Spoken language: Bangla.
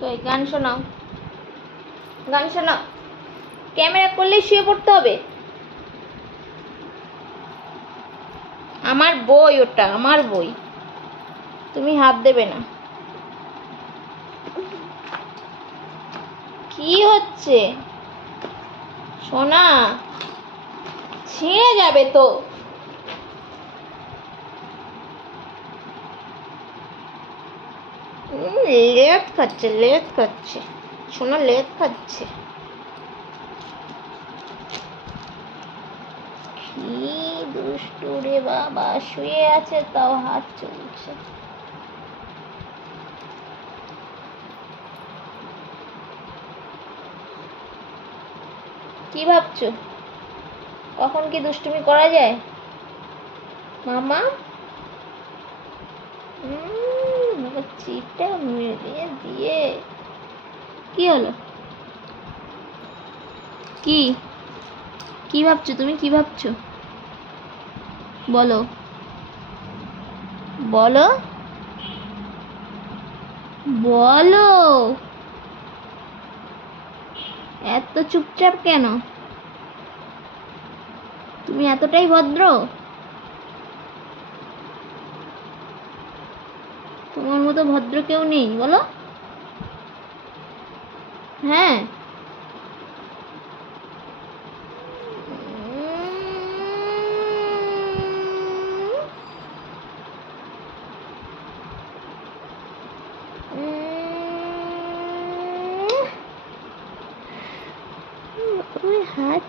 তো গান শোনাও, গান শোনাও। ক্যামেরা করলেই শুয়ে পড়তে হবে? আমার বই, ওটা আমার বই, তুমি হাত দেবে না। কি হচ্ছে সোনা? ছিঁড়ে যাবে তো। লেট খাচ্ছে, লেট খাচ্ছে সোনা, লেট খাচ্ছে। কি দুষ্টু রে বাবা, শুয়ে আছে তাও হাত চলছে। কি ভাবছো? কখন কি দুষ্টুমি করা যায় মামা? চিটা মেরে দিয়ে। কি হলো? কি কি ভাবছো তুমি? কি ভাবছো বলো, বলো, বলো। এত চুপচাপ কেন? তুমি এতটাই ভদ্র? তোমার মতো ভদ্র কেউ নেই বলো। হ্যাঁ। ওই হাত